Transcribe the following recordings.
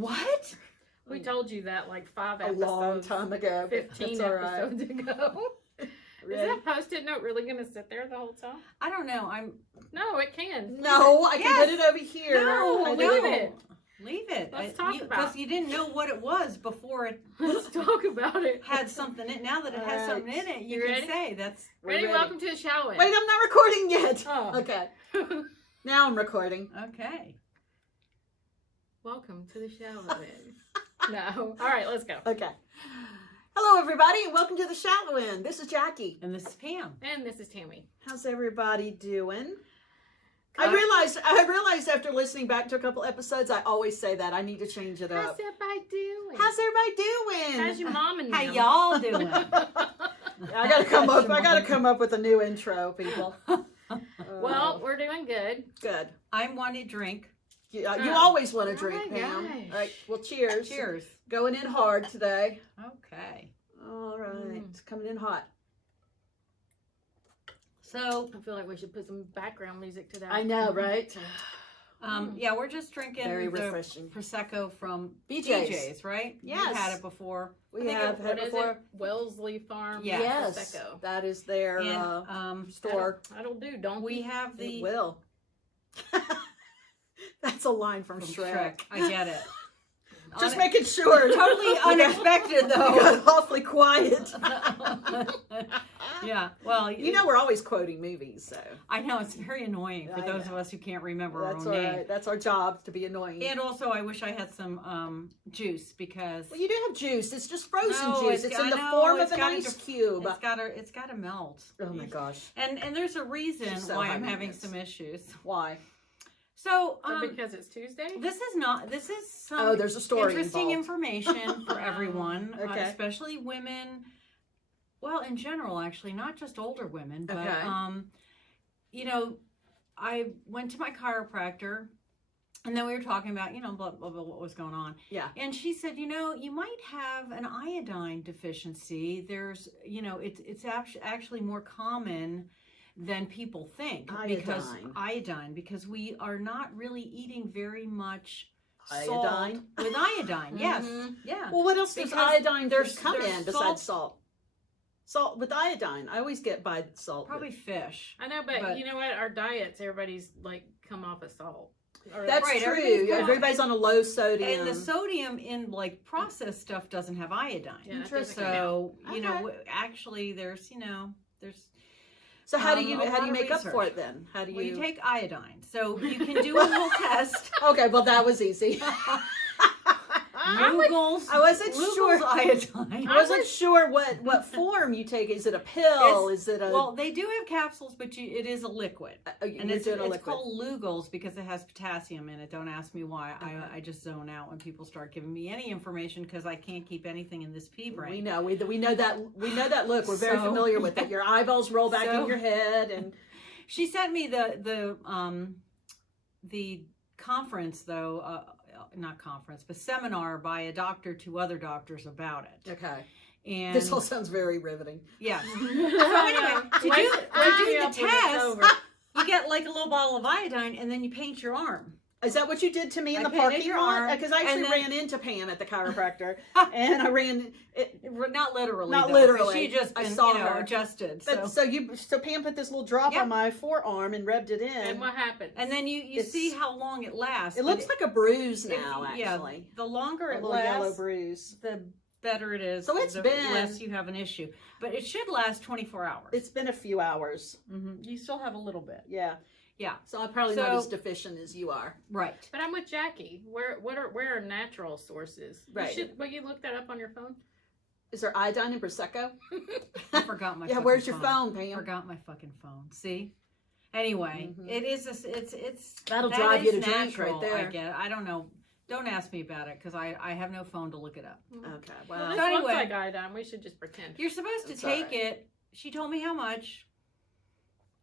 What? We told you that like 5 A episodes. long time ago. 15 That's all right. episodes ago. Is that Post-it note really going to sit there the whole time? I don't know. No, it can. No, I can put it over here. No, I leave know. it. Leave it. Let's talk about because you didn't know what it was before it Let's talk about it. had something in it. Now that it has something in it, you You can ready? say that's Ready? Welcome to the show. Wait, I'm not recording yet. Oh. Okay. Now I'm recording. okay. Welcome to the show. No. All right, let's go. Okay. Hello, everybody, and welcome to the Shallow End. This is Jackie. And this is Pam. And this is Tammy. How's everybody doing? Good. I realized after listening back to a couple episodes, I always say that. I need to change it How's up. everybody doing? How's everybody doing? How's your mom and How them? y'all doing? I gotta come up with a new intro, people. Well, we're doing good. Good. I want to drink. You Oh. always want to Oh drink, my Pam. gosh. All right. Well, cheers. Cheers. Going in hard today. Okay. All right. Mm. It's coming in hot. So, I feel like we should put some background music to that. I know, right? yeah, we're just drinking Very the refreshing. Prosecco from BJ's. right? Yes. You've had it before. We I think have What had is before. it? Wellesley Farm. Yeah. Yes, Prosecco. that is their And, store. That'll do. Don't we have It the will. That's a line from Shrek. I get it. Just making sure. Totally unexpected, You though. got awfully quiet. Yeah, well, You know we're always quoting movies, so I know it's very annoying for I those know. of us who can't remember that's our all own name. right. That's our job, to be annoying. And also, I wish I had some juice because Well, you do have juice. It's just frozen No, juice. It's in I the know, form of it's an gotta ice def- cube. it's got to melt. Oh my gosh. And there's a reason She's so why high I'm having maintenance. some issues. Why? So Or because it's Tuesday? this is some Oh, there's a story interesting involved. information for everyone, Okay. especially women. Well, in general, actually, not just older women, but Okay. you know, I went to my chiropractor, and then we were talking about blah, blah, blah, what was going on. Yeah. And she said, you might have an iodine deficiency. There's, it's actually more common than people think because we are not really eating very much salt Iodine? with iodine. Yes. Mhm. Yeah. Well, what else does Because iodine there's come in besides salt. salt? Salt with iodine. I always get by salt. Probably fish. I know, but, But- you know what? Our diets, everybody's like come off of salt. Or That's Right, true. everybody's got- Everybody's on a low sodium. And the sodium in like processed stuff doesn't have iodine. Yeah, that doesn't count. So, Okay. actually there's So how do you a lot of make up for research. it then? How do you? well, you take iodine. So you can do a little test. Okay, well that was easy. Google's, I wasn't Google's sure. iodine. I wasn't sure what form you take. Is it a pill? Is it a? Well, they do have capsules, but it is a liquid. and And you're it's doing a liquid. called Lugol's because it has potassium in it. Don't ask me why. I just zone out when people start giving me any information because I can't keep anything in this pea brain. We know. We know that look. We're very So- familiar with it. Your eyeballs roll back in So- your head, and She sent me the conference though, not conference, but seminar by a doctor to other doctors about it. okay. And This all sounds very riveting. yeah, So anyway, to do the test, Over. you get like a little bottle of iodine and then you paint your arm. Is that what you did to me in I the painted parking your lot? arm, Because I actually and then- ran into Pam at the chiropractor, and I ran. Not literally. Not though, literally. She just I been, saw her. adjusted. But so Pam put this little drop Yeah. on my forearm and rubbed it in. And what happened? And then you It's- see how long it lasts. It but looks like a bruise if- now, actually. Yeah, the longer A it little yellow lasts, bruise. the better it is. So it's the been- less you have an issue. But it should last 24 hours. It's been a few hours. You still have a little bit. Yeah. Yeah. So I'm probably not So- as deficient as you are. Right. But I'm with Jackie. Where are natural sources? Right. Will you look that up on your phone? Is there iodine in Prosecco? I forgot my Yeah, fucking where's your phone, Pam? Forgot my fucking phone. See? Anyway, it is it's That'll that drive you is to drink natural, right there. I get it. I don't know. Don't ask me about it because I have no phone to look it up. Okay, Well, well. this So anyway- looks like iodine. We should just pretend. You're supposed to It's take all right. it. She told me how much.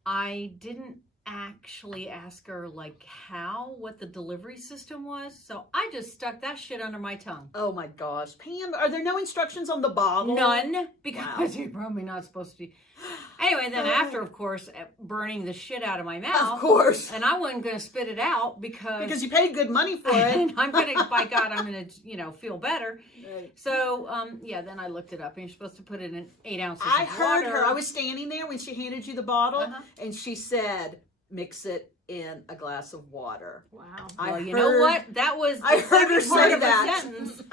I didn't actually ask her what the delivery system was, so I just stuck that shit under my tongue. Oh my gosh. Pam, are there no instructions on the bottle? None, because Wow. you're probably not supposed to. Anyway, then after, of course, burning the shit out of my mouth. Of course. And I wasn't going to spit it out because you paid good money for it. and I'm going to, by God, I'm going to, feel better. Right. So, then I looked it up, and you're supposed to put it in 8 ounces I of heard water. her. I was standing there when she handed you the bottle, Uh-huh. and she said, mix it in a glass of water. Wow. Well, you know what? That was the I heard her second part say of that. a sentence.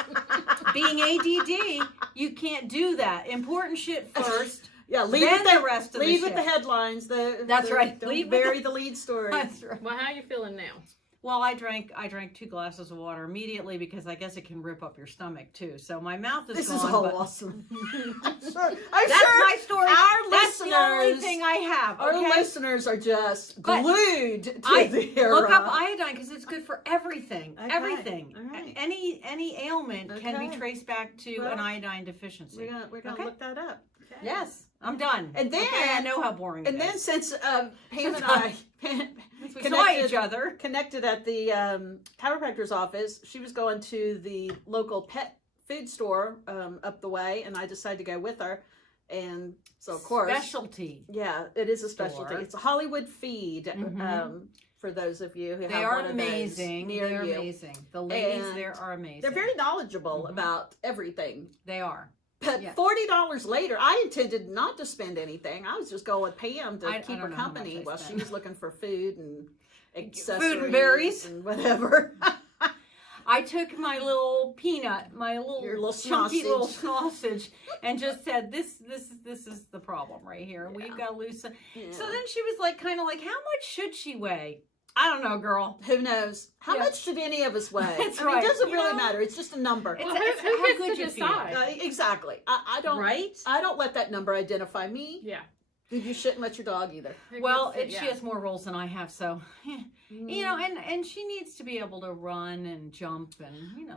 Being ADD, you can't do that. Important shit first. Yeah, leave Then it the rest of the leave with shit. the headlines. That's right. Don't Leave with bury the lead story. That's right. Well, how are you feeling now? Well, I drank 2 glasses of water immediately because I guess it can rip up your stomach too. So my mouth is This gone. is all but awesome. That's I'm sure my story. our That's the only listeners- thing I have. Our Okay? listeners are just But glued to I the era. look up iodine because it's good for everything. Okay. Everything. All right. Any ailment can be Okay. traced back to Well, an iodine deficiency. We're gonna Okay. look that up. Okay. Yes, I'm done. And then Okay, I know how boring And it then is. since Pam and I Since we saw each other. connected at the chiropractor's office, she was going to the local pet food store up the way, and I decided to go with her. And so, of course, Specialty. yeah, it is a specialty. Store. It's a Hollywood Feed. Mhm. For those of you who They have are one of amazing. those near They're you. amazing. The ladies And there are amazing. They're very knowledgeable Mhm. about everything. They are. But Yeah. $40 later, I intended not to spend anything. I was just going with Pam to I keep her don't know how much company I while she spent. was looking for food and accessories. Food and berries. And whatever. I took my little peanut, my little, Your little chunky little sausage. sausage, and just said, "This is the problem right here. Yeah. We've got to lose." So Yeah. then she was like, kind of like, "How much should she weigh?" I don't know, girl. Who knows? How Yeah. much should any of us weigh? That's I mean, right. it doesn't You really know? matter. It's just a number. It's- Well, it's who how gets good to you feel. decide? Exactly. I don't. Right? I don't let that number identify me. Yeah. You shouldn't let your dog either. Who Well, gets she has more rolls than I have, so you know, and she needs to be able to run and jump, and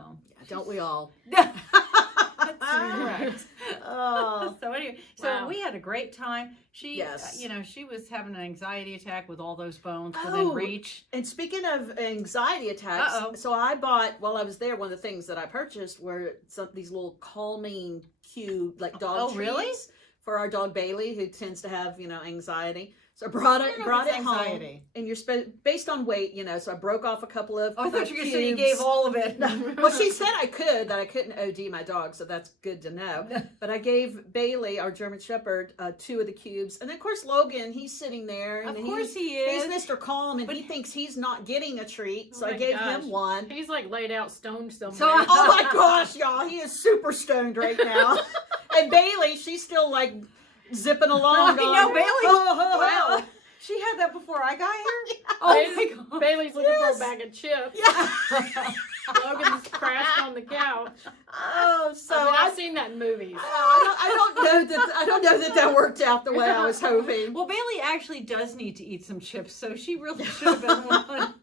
Don't we all? That's correct. Oh. So anyway, Wow. we had a great time. She, Yes. she was having an anxiety attack with all those bones Oh. within reach. And speaking of anxiety attacks, Uh-oh. so I bought while I was there. One of the things that I purchased were these little calming cue, like dog Oh, treats really? for our dog Bailey, who tends to have anxiety. So I brought I it don't know if it's home, anxiety. and you're based on weight, So I broke off a couple of. Oh, I thought you were going to say you cubes. gave all of it. Well, she said that I couldn't OD my dog, so that's good to know. But I gave Bailey, our German Shepherd, 2 of the cubes, and then of course Logan, he's sitting there, and Of course he is. he's Mr. Calm, and But- he thinks he's not getting a treat, so Oh I my gave gosh. him one. He's like laid out stoned somewhere. So I- Oh my gosh, y'all, he is super stoned right now. And Bailey, she's still like zipping along. I know, going, Bailey. "Oh, oh, Wow. oh." She had that before I got here? Bailey- my God. Bailey's looking Yes. for a bag of chips. Yeah. Logan's crashed on the couch. Oh, so I've seen that in movies. I don't know that worked out the way I was hoping. Well, Bailey actually does need to eat some chips, so she really should have been one.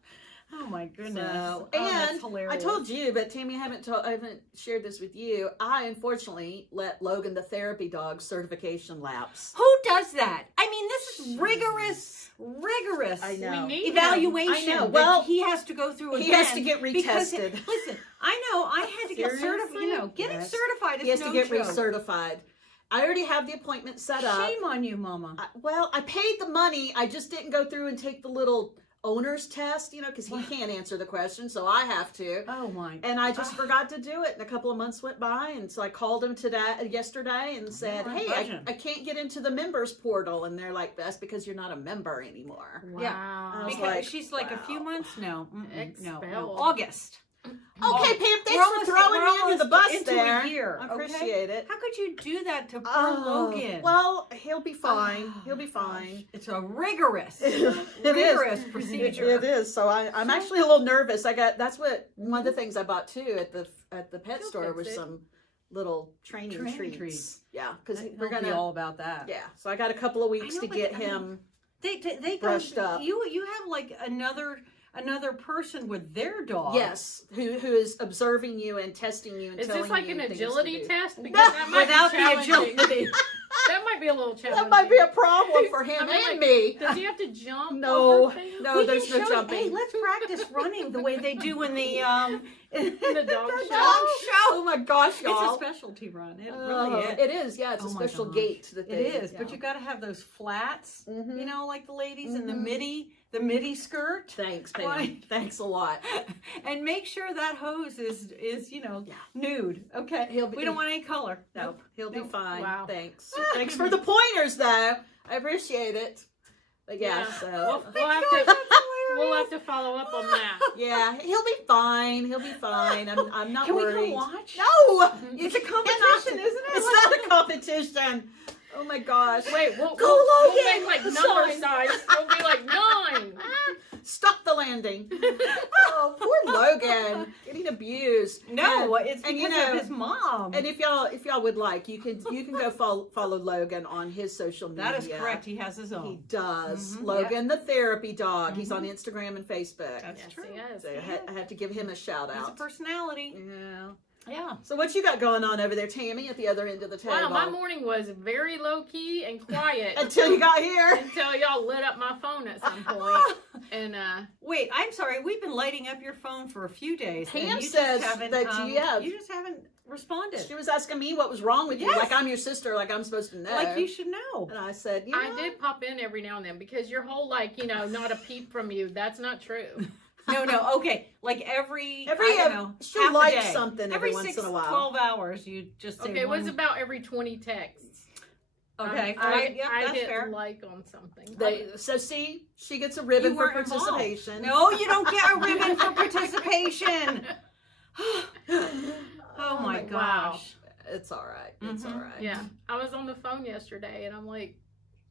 Oh my goodness! So, Oh, that's and hilarious. I told you, but Tammy, I haven't shared this with you. I unfortunately let Logan, the therapy dog, certification lapse. Who does that? I mean, this is rigorous I know. We need evaluation. I know. that Well, he has to go through. He has again to get because- retested. Listen, I know. I had to get certified. Seriously? Getting Yes. certified is He has no to get joke. recertified. I already have the appointment set up. Shame on you, Mama. I paid the money. I just didn't go through and take the little owner's test, because he can't answer the question, so I have to. Oh my! And I just forgot to do it, and a couple of months went by, and so I called him yesterday and said, I'm "Hey, budging. I can't get into the members portal," and they're like, "That's because you're not a member anymore." Wow. I was Because like, she's like a few wow. months. No, no, Expelled. August. Okay, Pam, We're thanks for almost- throwing we're me under the almost bus into there. a year, I okay? appreciate it. How could you do that to poor Oh, Logan? well, he'll be fine. Oh, He'll be gosh. fine. It's a rigorous, It is. rigorous procedure. It is. So I'm actually a little nervous. That's one of the things I bought too at the pet He'll store fix was it. some little training treats. treats. Yeah, because We're we're gonna be gonna. all about that. Yeah, so I got a couple of weeks know, to but get I mean, him. They Brushed go, up. You have like another person with their dog. Yes, who is observing you and testing you and Is telling this like you an things to agility do. test? Because that might Without be the challenging. agility. That might be a little challenging. That might be a problem for him I mean, and like, me. Does he have to jump? No, over things? no, We there's can no show you- jumping. Hey, let's practice running the way they do in the The dog The show? dog show. Oh my gosh, y'all. It's a specialty run. It really is. It is, yeah. It's a Oh my special gosh. gait that It they is, but you got to have those flats, Mhm. you know, like the ladies in Mhm. the midi skirt. Thanks, Pam. Why? Thanks a lot. And make sure that hose is you know, Yeah. nude. Okay. We don't want any color. No, Nope. he'll be Nope. fine. Wow. Thanks. Thanks for the pointers, though. I appreciate it. But yeah, Yeah. so We'll have to follow up on that. yeah, he'll be fine. He'll be fine. I'm not Can we worried. come watch? No, It's a competition, isn't it? It's not a competition. Oh my gosh. Wait, Go, we'll Logan! make like number Sorry. size. We'll be like 9. Stop the landing. Oh, poor Logan, getting abused. No, it's and because you know, of his mom. And if y'all would like, you can go follow Logan on his social media. That is correct. He has his own. He does. Mhm. Logan the therapy dog. He's on Instagram and Facebook. That's Yes, true. he is. So I had to give him a shout He's a out. personality. Yeah. Yeah. So what you got going on over there, Tammy, at the other end of the table? Wow, my morning was very low key and quiet Until you got here. until y'all lit up my phone at some point. And Wait, I'm sorry. We've been lighting up your phone for a few days. and Pam you just says haven't, that you have. You just haven't responded. She was asking me what was wrong with you. Yes. Like I'm your sister, like I'm supposed to know. Like you should know. And I said, you know. I did pop in every now and then because your whole not a peep from you, that's not true. No. Okay. Like every I don't know, she'll half a like day. something every once 6, in a while. 12 hours, you just say Okay, it was one- about every 20 texts. Okay. I, Right. Yep, I that's hit fair. like on something. So see, she gets a ribbon You for weren't involved. participation. No, you don't get a ribbon for participation. Oh my Wow. gosh. It's all right. It's Mhm. all right. Yeah, I was on the phone yesterday and I'm like,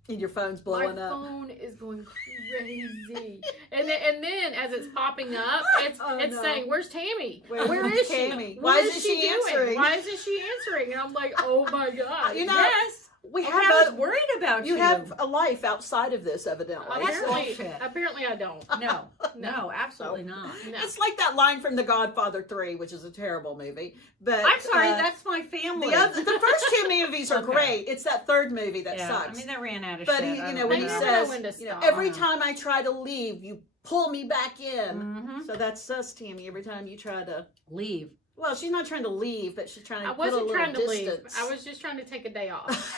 And your phone's my blowing up. phone is going crazy. and then as it's popping up, it's Oh, it's no. saying, "Where's Tammy? Where's Where is Tammy? she? Why What isn't is she doing? answering?" Why isn't she answering?" And I'm like, "Oh my god!" You know, Yes. We And have I was a, worried about you. you have a life outside of this, evidently. That's apparently, bullshit. apparently I don't. No, absolutely not. No. It's like that line from The Godfather 3, which is a terrible movie. But I'm sorry, uh, that's my family. the first 2 movies are Okay. great. It's that third movie that yeah, sucks. I mean, that ran out of But shit. he, I you know, don't when I he never says, know when to you know, stop. every Uh-huh. time I try to leave, you pull me back in. Mhm. So that's us, Tammy. Every time you try to, Leave. well, she's not trying to leave, but she's trying to I put a wasn't little trying to distance. leave. I was just trying to take a day off.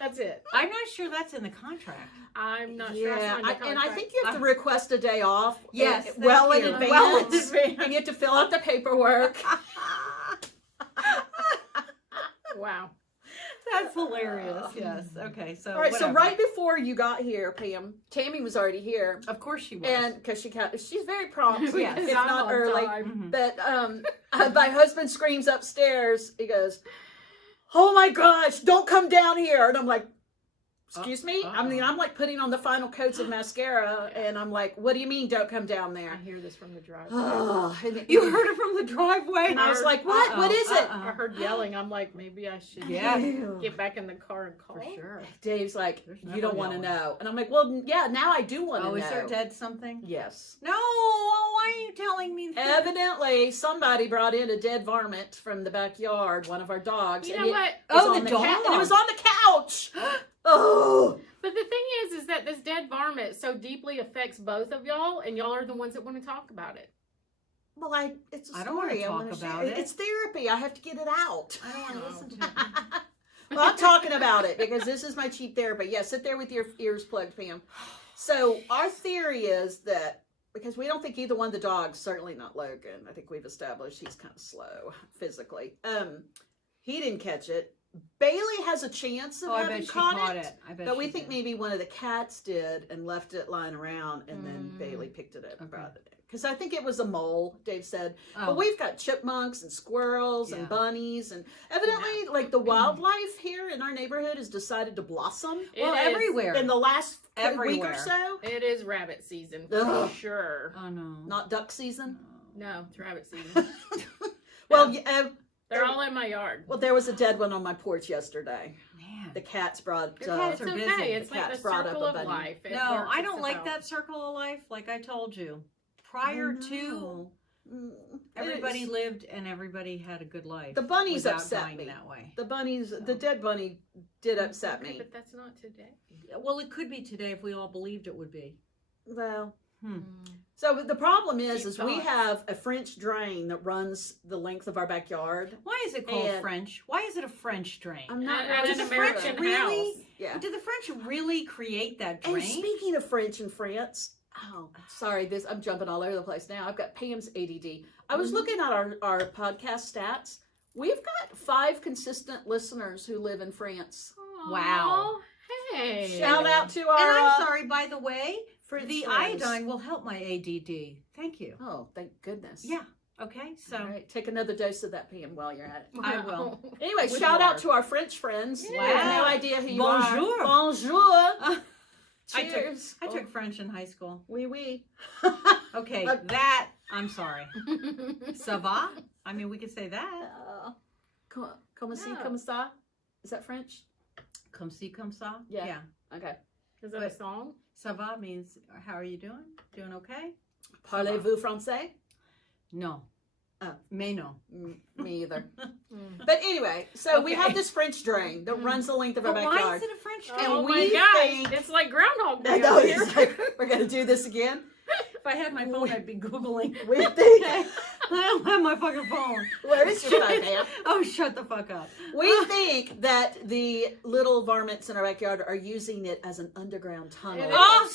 That's it. I'm not sure that's in the contract. I'm not sure. Yeah, I signed the and I contract. think you have to request a day off. Yes, in- well thank in you. advance. Well in advance. And you have to fill out the paperwork. Wow. That's hilarious. Yes. Okay. So. All right, so whatever. right before you got here, Pam, Tammy was already here, Of course she was. and because she's very prompt, Yes. if I'm not on early. time. Mhm. But my husband screams upstairs. He goes, "Oh my gosh, don't come down here!" And I'm like, "Excuse me?" I mean, I'm like putting on the final coats of mascara, and I'm like, "What do you mean, don't come down I there?" hear this from the driver. And You heard it from the driveway. And I was like, "What? Uh-oh, What is it?" I heard yelling. I'm like, maybe I should Yeah. get back in the car and call. For sure. Dave's like, There's "You never don't want to yelling. know," and I'm like, "Well, yeah, now I do want to Oh, know." is there dead something? Yes. No. Why are you telling me that? Evidently, somebody brought in a dead varmint from the backyard, one of our dogs. You and know it what? was Oh, on the and it was dog. on the couch. Oh, But the thing is that this dead varmint so deeply affects both of y'all, and y'all are the ones that want to talk about it. well, it's a I don't wanna story. talk wanna about share. it. It's therapy. I have to get it out. I don't want to Oh. listen to it. Well, I'm talking about it because this is my cheap therapy. Yeah, sit there with your ears plugged, Pam. So our theory is that because we don't think either one of the dogs, certainly not Logan. I think we've established he's kind of slow physically. He didn't catch it. Bailey has a chance of Oh, I having bet she caught caught it. it. I bet But we she think did. maybe one of the cats did and left it lying around, and then Mm. Bailey picked it up and Okay. brought it in. Because I think it was a mole, Dave said. Oh. But we've got chipmunks and squirrels and Yeah. bunnies, and evidently, like the wildlife here in our neighborhood has decided to blossom Well, It is- everywhere. in the last week or Everywhere. so. It is rabbit season for Ugh. sure. Oh no. Not duck season. No, it's rabbit season. Well, Yeah. yeah, They're all in my yard. well, there was a dead one on my porch yesterday. Man. The cats brought. Your cats It's are okay. busy. It's The like the cats brought up circle a of bunny. life. It No, works I don't like itself that out. circle of life. Like I told you, prior to everybody It is. lived and everybody had a good life. The bunnies without upset dying me. that way. The bunnies, So. the dead bunny did upset Okay, me. but that's not today. Well, it could be today if we all believed it would be. Well, So the problem is Deep we thoughts. have a French drain that runs the length of our backyard. Why is it called And- French? Why is it a French drain? I'm not And really an sure. American really? house. Yeah. Did the French really create that drain? And speaking of French and France, sorry, I'm jumping all over the place now. I've got Pam's ADD. I was looking at our podcast stats. We've got 5 consistent listeners who live in France. Wow. Hey. Shout out to our. And I'm sorry, by the way, French the friends. iodine will help my ADD. Thank you. Oh, thank goodness. Yeah. Okay. So All right, take another dose of that, Pam, while you're at it. I will. Anyway, With shout more. out to our French friends. Yeah. We have no idea who you Bonjour. are. Bonjour. I took- Cheers. I took French in high school. Oui, oui. Okay, Okay. that I'm sorry. Ça va? I mean, we could say that. Comment ci, No. comme ça? Is that French? Comme ci, comme ça. Yeah. Okay. Is that a song? Ça va means how are you doing? Doing okay? Parlez-vous français? No. Oh. Mais no. Me either. Mm. But anyway, so we Okay. have this French drain that runs the length of our But why backyard. is it a French And drain? Oh my we gosh, think- it's like Groundhog Day No, over here. it's like, we're going to do this again. If I had my phone, I'd be Googling. We think, I don't have my fucking phone. where is your phone, Pam? Oh, shut the fuck up. We think that the little varmints in our backyard are using it as an underground tunnel It is.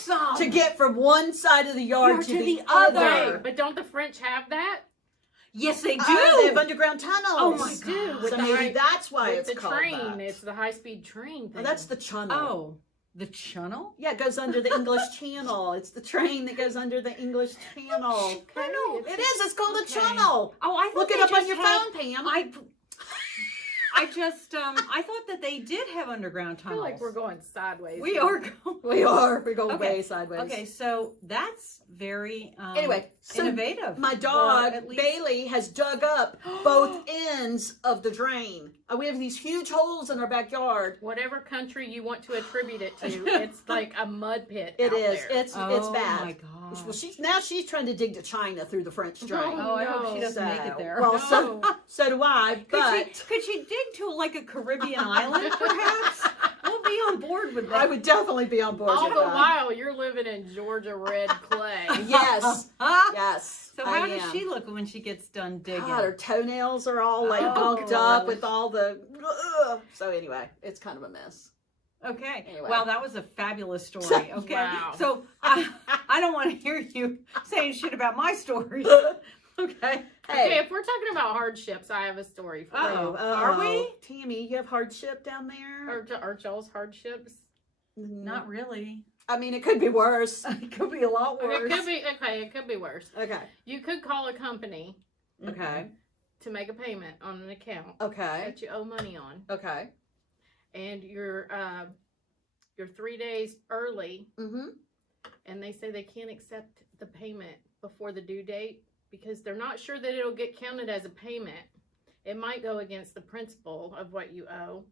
Awesome! to get from one side of the yard Yard to, to the the other. other. Wait, but don't the French have that? Yes, they do. Oh, they have underground tunnels. Oh my They do, God. with So the maybe high- that's why with it's the called train. that. It's the high-speed train Oh, thing. that's the channel. Oh, the channel? Yeah, it goes under the English Channel. It's the train that goes under the English Channel. Okay, It is. It's called a Okay. channel. Oh, I thought Look it they up on just your had- phone, Pam. I just I thought that they did have underground I feel tunnels. like we're going sideways. We here. are going. We are. We're going Okay. way sideways. Okay, so that's very Anyway, so innovative. my Or dog at least- Bailey has dug up both ends of the drain. We have these huge holes in our backyard. Whatever country you want to attribute it to, it's like a mud pit. It out is. there. It's Oh bad. my god. Well, she's trying to dig to China through the French drain. Oh, I hope she No. doesn't make it there. Well, No. so do I. But could she dig to like a Caribbean island, perhaps? We'll be on board with that. I would definitely be on board All with the that. while you're living in Georgia red clay. Yes. Ah, Yes. so I how does am. she look when she gets done digging? God, her toenails are all like Oh. bunked up with all the. Ugh. So anyway, it's kind of a mess. Okay. Anyway. Well, that was a fabulous story. Okay. Wow. So I don't want to hear you saying shit about my stories. Okay. Okay, if we're talking about hardships, I have a story for Uh-oh. you. Are we? Tammy, you have hardship down there? Are y'all's hardships? Not really. I mean, it could be worse. It could be a lot worse. It could be worse. Okay. You could call a company Okay. to make a payment on an account Okay. that you owe money on, Okay. and you're 3 days early, Mm-hmm. and they say they can't accept the payment before the due date because they're not sure that it'll get counted as a payment. It might go against the principal of what you owe.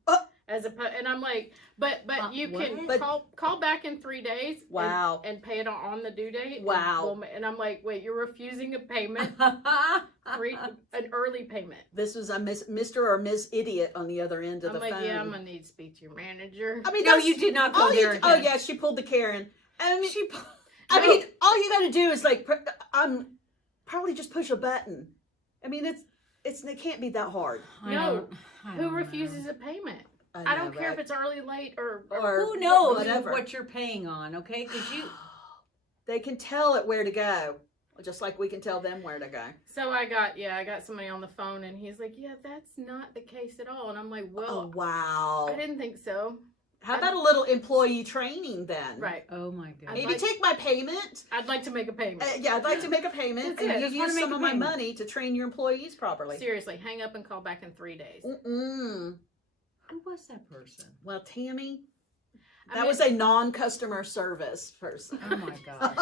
And I'm like, but you can But- call back in 3 days. Wow. And pay it on the due date. Wow. And I'm like, wait, you're refusing a payment, an early payment. This was a Mr. or Ms. Idiot on the other end of I'm the like, phone. yeah, I'm gonna need to speak to your manager. I mean, No, that's- you did not go all there you, again. Oh yeah, she pulled the Karen. I mean, She. I mean, all you got to do is like, probably just push a button. I mean, it can't be that hard. No. I Who don't refuses know. a payment? I don't care if it's early, late, or Who knows whatever. what you're paying on? Okay, because you. They can tell it where to go, just like we can tell them where to go. So I got somebody on the phone, and he's like, yeah, that's not the case at all. And I'm like, Oh well, wow! I didn't think so. How about a little employee training then? Right. Oh my god. Maybe like- take my payment. I'd like to make a payment. Yeah, I'd like to make a payment, That's and it. you Just wanna use make some a of my payment. money to train your employees properly. Seriously, hang up and call back in 3 days. Mm-mm. Who was that person? Well, Tammy, I that mean, was a non-customer service person. Oh my god.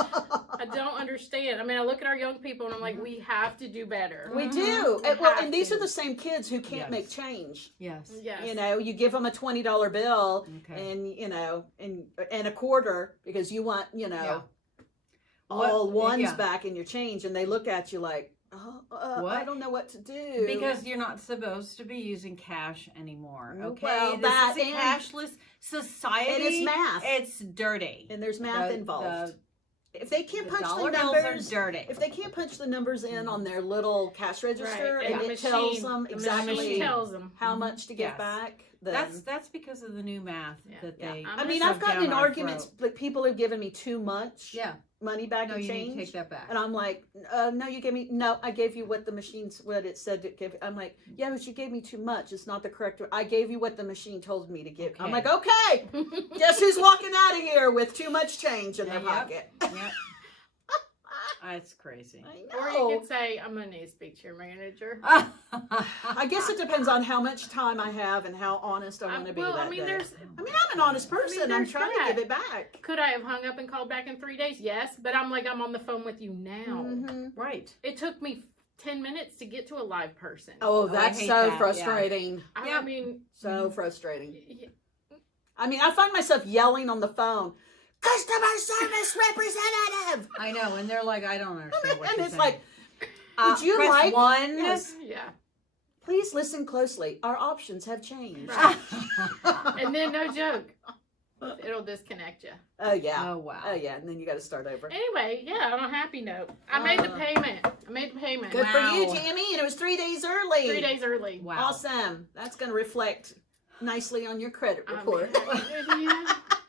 I don't understand. I mean, I look at our young people and I'm like, we have to do better. We Mhm. do. We And, well, have and these to. are the same kids who can't Yes. make change. Yes. Yes. You know, you give them a $20 bill Okay. and, you know, and a quarter because you want, you know, Yeah. all What- ones yeah. back in your change, and they look at you like, I What? don't know what to do. Because you're not supposed to be using cash anymore. Okay. Well, this that is a and- cashless society. and it's math. It's dirty. And there's math The- involved. if they can't punch the dollar bills numbers, are dirty. if they can't punch the numbers in on their little cash register Right. and The it tells machine- them the exactly machine tells them. how much to give Yes. back, then That's because of the new math Yeah. that Yeah. they. I'm I mean, shove I've gotten down in our arguments, throat. but people have given me too much Yeah. money back No, and you need change. to take that back. And I'm like, no, you gave me, no, I gave you what the machine's, what it said to give. I'm like, yeah, but you gave me too much. It's not the correct, I gave you what the machine told me to give. I'm Okay. like, okay, guess who's walking out of here with too much change in their Yep. pocket? Yep. That's crazy. I Or know. you could say, I'm going to need to speak to your manager. I guess it depends on how much time I have and how honest I want to be Well, that I mean, day. there's. I'm an honest person. I'm there's trying that. to give it back. Could I have hung up and called back in 3 days? Yes, but I'm like, I'm on the phone with you now. Mhm. Right. It took me 10 minutes to get to a live person. Oh, I that's hate so that, yeah. frustrating. I Yeah. mean, So frustrating. y- I mean, I find myself yelling on the phone, customer service representative. I know, and they're like, I don't understand what And you're it's saying. like, would you press like one? Yes. yeah. Please listen closely. Our options have changed. Right. And then, no joke, it'll disconnect you. Oh yeah. Oh wow. Oh yeah. And then you got to start over. Anyway, yeah, on a happy note, I made the payment. Good for you, Wow. Tammy. And it was 3 days early. 3 days early. Wow. Awesome. That's going to reflect nicely on your credit I mean, report.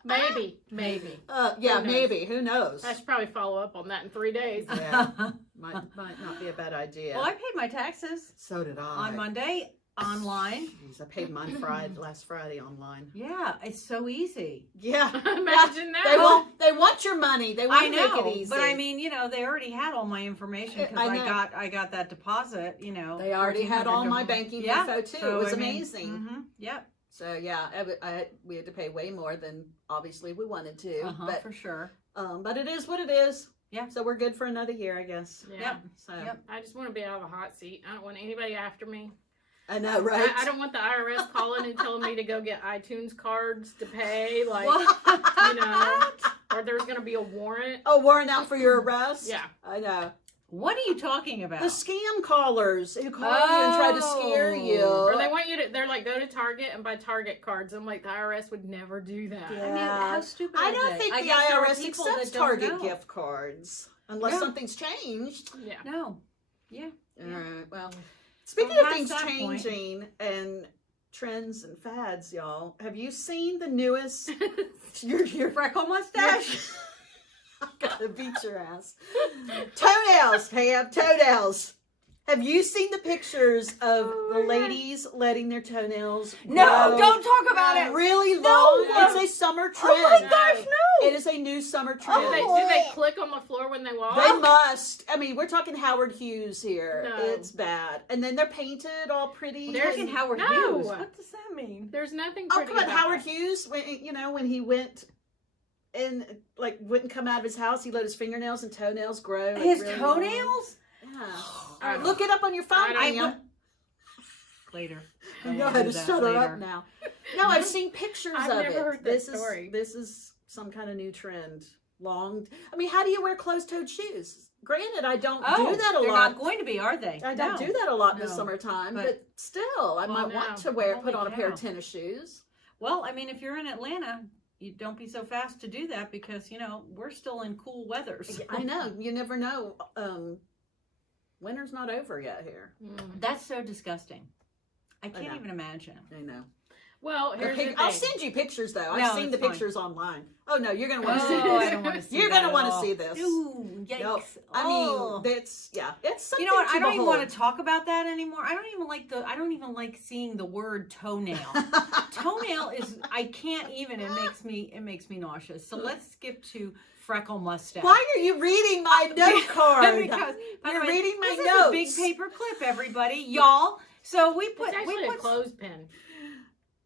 yeah, maybe. Yeah, Who knows? maybe. Who knows? I should probably follow up on that in 3 days. Yeah. might not be a bad idea. Well, I paid my taxes So did I. on Monday online. Jeez, I paid mine last Friday online. Yeah, it's so easy. Yeah. Imagine that. They want your money. They want I to know, make it easy. but I mean, they already had all my information because I know. I got that deposit. they already had all my $1,400. banking Yeah, info too. so, it was I mean, amazing. mhm, Yep. So yeah, we had to pay way more than obviously we wanted to, but For sure. but it is what it is. Yeah. So we're good for another year, I guess. Yeah. Yep. So Yep. I just want to be out of a hot seat. I don't want anybody after me. I know, right? I don't want the IRS calling and telling me to go get iTunes cards to pay, like, What? or there's going to be a warrant. Oh, warrant out for your arrest? Yeah. I know. What are you talking about? The scam callers who call you and try to scare you. Or they want you to, they're like, go to Target and buy Target cards. I'm like, the IRS would never do that. Yeah. I mean, how stupid I are don't they? think I the guess there are IRS people that accepts don't Target know. gift cards unless Yeah. something's changed. Yeah. No. Yeah. All right. Well, speaking Well, of past things that point- changing and trends and fads, y'all, have you seen the newest? your Freckle mustache. I'm gonna beat your ass. Toenails, Pam. Toenails. Have you seen the pictures of the ladies letting their toenails No, grow don't talk about it. really No. long? It's a summer trend. Oh my gosh, no. It is a new summer trend. Do they click on the floor when they walk? They must. I mean, we're talking Howard Hughes here. No. It's bad. And then they're painted all pretty. There's- Fucking Howard no. Hughes. What does that mean? There's nothing Oh, pretty come on, about Howard that. Hughes, when he went and like wouldn't come out of his house, he let his fingernails and toenails grow. like, His really long. toenails? Yeah. I don't- Look it up on your phone, I Pam. would- Later. You I know will how do to that shut her later. up now. No, I've seen pictures I've of never it. heard that This story. is some kind of new trend. Long. I mean, how do you wear closed-toed shoes? Granted, I don't do that a they're lot. not going to be, are they? I don't No. do that a lot in the No. summertime, But- but still, I might no. want to Holy put on a pair of cow. tennis shoes. Well, I mean, if you're in Atlanta, you don't be so fast to do that because, we're still in cool weather. So. I know. You never know. Winter's not over yet here. Mm. That's so disgusting. I can't know. even imagine. I know. Well, here's the thing. I'll send you pictures though. I've No, seen it's the fine. pictures online. Oh no, you're gonna want to see Oh, this. I don't want to see You're that gonna at want to all. see this. Ooh, yikes. Nope. I Oh. mean, it's something. You know what? to I don't even behold. want to talk about that anymore. I don't even like seeing the word toenail. Toenail is I can't even. It makes me nauseous. So let's skip to freckle mustache. Why are you reading my note card? Because by the You're way, reading my this notes. is a big paper clip, everybody, y'all. So we put It's actually we a put. clothespin.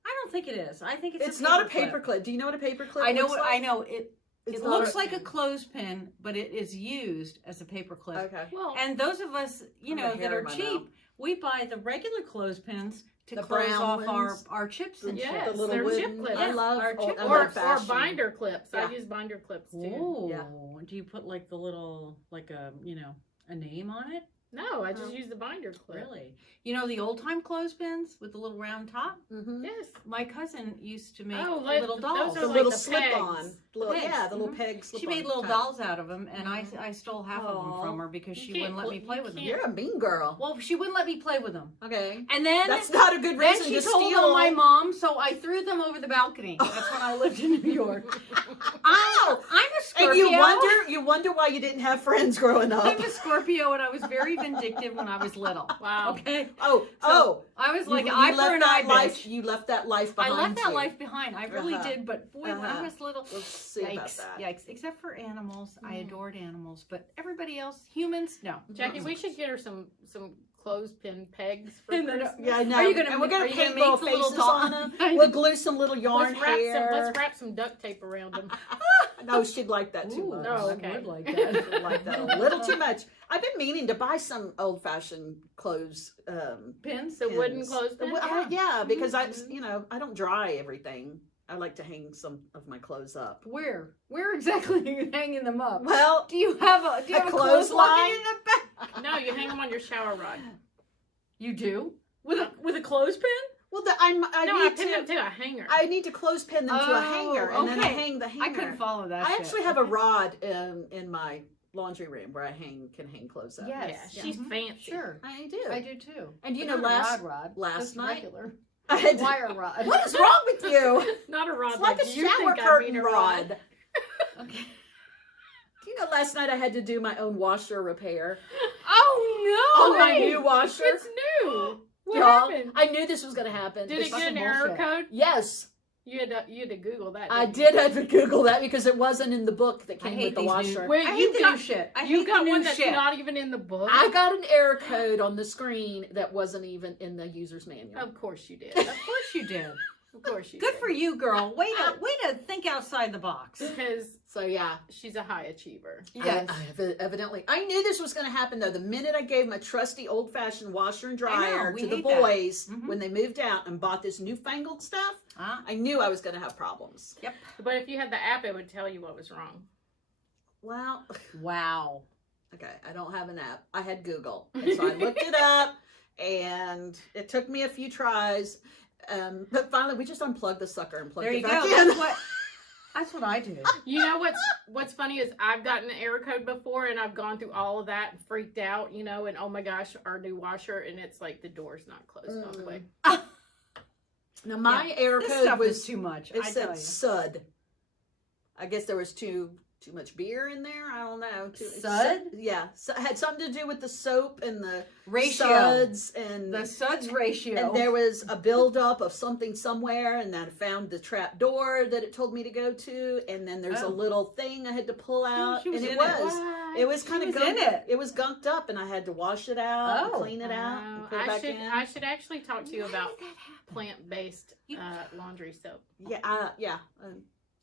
I don't think it is. I think it's It's not a clip. paper clip. Do you know what a paper clip? I know looks what like? I know. It It's it not looks like a clothespin, but it is used as a paper clip. Okay. Well, And those of us, I have a that hair are in my cheap, mouth. we buy the regular clothespins to The close brown off ones. our chips and Yes, shit. the little they're wooden. chip clips. I love Our chip- I or love fashion. binder clips. Yeah. I use binder clips too. Ooh, Yeah. do you put like the little a name on it? No, I just use the binder clip. Really? You know the old time clothespins with the little round top? Mm-hmm. Yes. My cousin used to make like little those dolls. are The like little the slip-on. pegs. Yeah, the little Mhm. peg slip-on. She made little type. dolls out of them, and Mhm. I stole half of them Aw. from her because You she can't wouldn't let me cl- play you with them. can't. You're a mean girl. Well, she wouldn't let me play with them. Okay. And then That's not a good then reason she to told steal. on my mom, so I threw them over the balcony. That's when I lived in New York. Ow! I'm a Scorpio. And you wonder why you didn't have friends growing up. I'm a Scorpio, and I was very vindictive when I was little. Wow. Okay. Oh, I was like, you eye for left an that eye, life. bitch. You left that life I behind. left that you. life behind. I really Uh-huh. did, but boy, when I Uh-huh. was little, Let's see about yikes, that. yikes. Except for animals, I Mm. adored animals, but everybody else, humans, no. Jackie, we should get her some clothespin pegs for And then- Christmas. Yeah, I know. Are you gonna- and we're gonna are you paint gonna little make the little faces doll- on them. I We'll know. glue some little yarn hair. Let's wrap some duct tape around them. No, she'd like that too Ooh, much. No, I okay. would like She'd that. like that a little too much. I've been meaning to buy some old-fashioned clothes. Pins? The wooden pins. clothespin? Yeah, because Mhm. I don't dry everything. I like to hang some of my clothes up. Where? Where exactly are you hanging them up? Well, Do you have a clothesline clothesline? in the back? No, you hang them on your shower rod. You do? With a clothespin? well, I need pin them to. to a hanger. I need to clothespin them to a hanger, and then I okay. hang the hanger. I couldn't follow that. I shit. actually have a rod in my laundry room where I can hang clothes up. Yes. yeah, she's Mhm. fancy. Sure. I do. I do too. And you But know, not a rod, last just night- regular I had to- wire rod. What is wrong with you? Not a rod It's like a you shower think I mean curtain a rod. Okay. Do you know, last night I had to do my own washer repair Oh no! on my new washer. It's new. What Y'all, happened? I knew this was going to happen. Did it This- get an fucking error bullshit. code? Yes, You had to Google that. I didn't did have to Google that because it wasn't in the book that I came hate with the these washer. new. Wait, I you hate the got- new shit. I You hate got the new one that's shit. not even in the book. I got an error code on the screen that wasn't even in the user's manual. Of course you did. Of course you did. Of course you Good did. for you, girl. Way to think outside the box. Because So yeah, she's a high achiever. Yes. evidently. I knew this was going to happen though. The minute I gave my trusty old-fashioned washer and dryer we to the hate that. boys Mhm. when they moved out and bought this newfangled stuff, Ah, I knew I was going to have problems. But if you had the app, it would tell you what was wrong. Well, wow. okay, I don't have an app. I had Google, and so I looked it up, and it took me a few tries. But finally, we just unplugged the sucker and plugged There it you back go. in. That's what I did. You know what's funny is I've gotten an error code before and I've gone through all of that and freaked out, and oh my gosh, our new washer, and it's like the door's not closed all the way. Now my error This code stuff was is too much. it I said tell you. sud. I guess there was too much beer in there. I don't know. Sud? Yeah, so it had something to do with the soap and the Ratio. suds and The suds ratio. and there was a buildup of something somewhere, and then I found the trap door that it told me to go to, and then there's a Oh. little thing I had to pull out, she was and in it it. was. What? It was She kind of was in gunked. it. It was gunked up, and I had to wash it out, and Oh. clean it out, and put it I back should in. I should actually talk to you Why about did that happen? plant-based You- laundry soap. Yeah.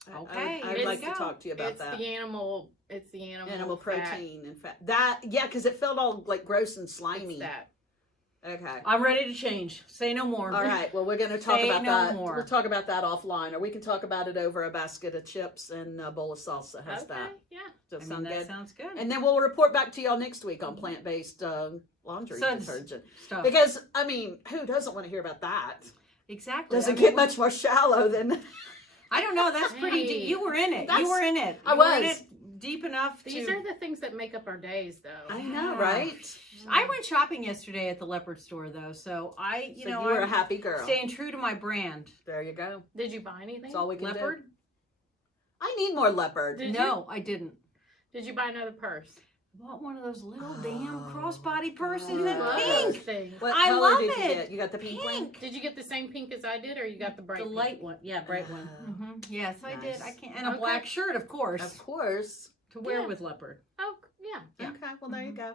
Okay, I'd here like we to go. talk to you about It's that. the animal. It's the Animal fat. protein and fat. That because it felt all like gross and It's slimy. that. Okay. I'm ready to change. Say no more. All right. Well, we're going to talk Say about no that. more. We'll talk about that offline, or we can talk about it over a basket of chips and a bowl of salsa. How's Okay. that? Yeah. Does I that mean, sound that good? sounds good. And then we'll report back to y'all next week on plant-based laundry Suds. detergent. Stuff. Because I mean, who doesn't want to hear about that? Exactly. Doesn't I mean, get much more shallow than. I don't know. That's pretty Hey. deep. You were in it. That's- You were in it. I You were in was. it deep enough These to. are the things that make up our days, though. I know, Yeah. right? I went shopping yesterday at the leopard store, though, so you So know, you were a I'm happy girl. staying true to my brand. There you go. Did you buy anything? That's all we can Leopard? do. I need more leopard. Did No, I didn't. Did you buy another purse? I bought one of those little damn crossbody purses God. in Love pink. those things. What I color love did you it. get? You got the pink one? Pink. Did you get the same pink as I did, or you got the bright The pink? light one. Yeah, bright one. Oh. Yes, I did. Nice. I can't. And a Okay. black shirt, of course, Of course. to wear Yeah. with leopard. Oh, yeah. Yeah. Okay, well, there you go.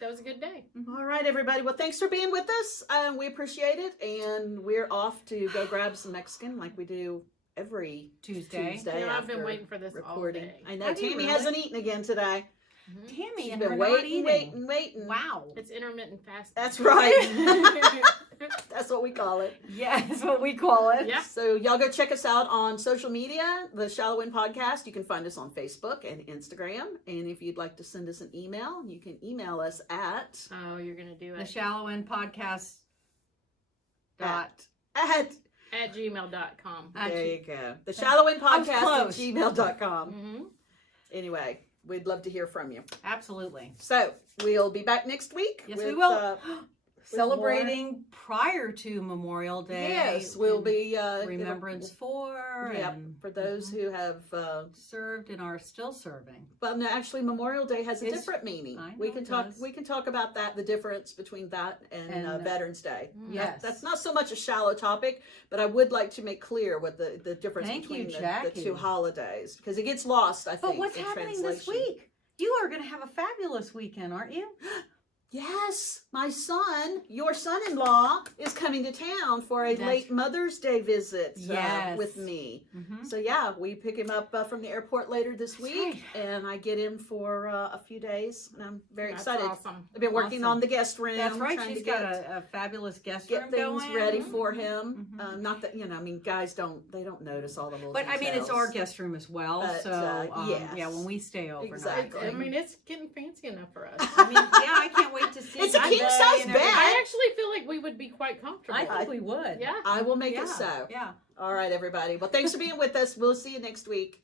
That was a good day. All right, everybody. Well, thanks for being with us. We appreciate it. And we're off to go grab some Mexican like we do every Tuesday. Tuesday. Yeah, I've been after waiting for this all recording. day. I know. Have you Tammy really? hasn't eaten again today. Tammy She's and been her not waiting, eating. waiting. Wow. It's intermittent fasting. That's right. That's what we call it. Yeah, that's what we call it. Yeah. So y'all go check us out on social media, the Shallow End Podcast. You can find us on Facebook and Instagram. And if you'd like to send us an email, you can email us at Oh, you're going to do The it. Shallow End Podcast. at At gmail.com. there you go. The Shallow End I was Podcast at close. gmail.com. Mm-hmm. Anyway, we'd love to hear from you. Absolutely. So we'll be back next week. Yes, with, we will. Celebrating prior to Memorial Day. Yes, we'll and be Remembrance for. Yep, And for those who have served and are still serving. well, no, actually, Memorial Day has a It's- different meaning. I know We can it talk. does. We can talk about that. The difference between that and And, Veterans Day. Yes. That's not so much a shallow topic, but I would like to make clear what the difference Thank you, between the Jackie. two holidays because it gets lost. I think. But what's in happening this translation. week? You are going to have a fabulous weekend, aren't you? Yes, my son, your son-in-law, is coming to town for a That's- late Mother's Day visit Yes. with me. Mm-hmm. So yeah, we pick him up from the airport later this week, and I get him for a few days, and I'm very That's excited. awesome. I've been working Awesome. on the guest room. That's right. trying She's to get, got a fabulous guest get room things going. ready for him. Mhm. Not that I mean, guys don't notice all the little. But I mean, it's details. our guest room as well. But, so yes. yeah, when we stay overnight. Exactly. I mean, it's getting fancy enough for us. I mean, yeah, I can't wait to see. It's a you king today size and bed. everything. I actually feel like we would be quite comfortable. I think we would. Yeah. I will make yeah. it so. Yeah. All right, everybody. Well, thanks for being with us. We'll see you next week.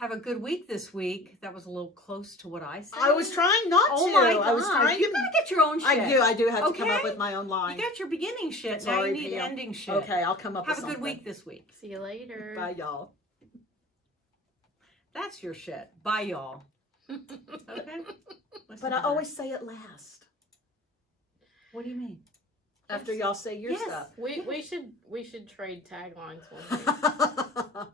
Have a good week this week. That was a little close to what I said. I was trying not Oh to. my God. I was trying You to. gotta get your own shit. I do have to come up Okay? with my own line. You got your beginning shit. Sorry, now you need Pam. ending shit. Okay, I'll come up Have with a good something. week this week. See you later. Bye, y'all. That's your shit. Bye, y'all. Okay. Listen But to I her. always say it last What do you mean? after y'all say your Yes. stuff. We should trade taglines one day.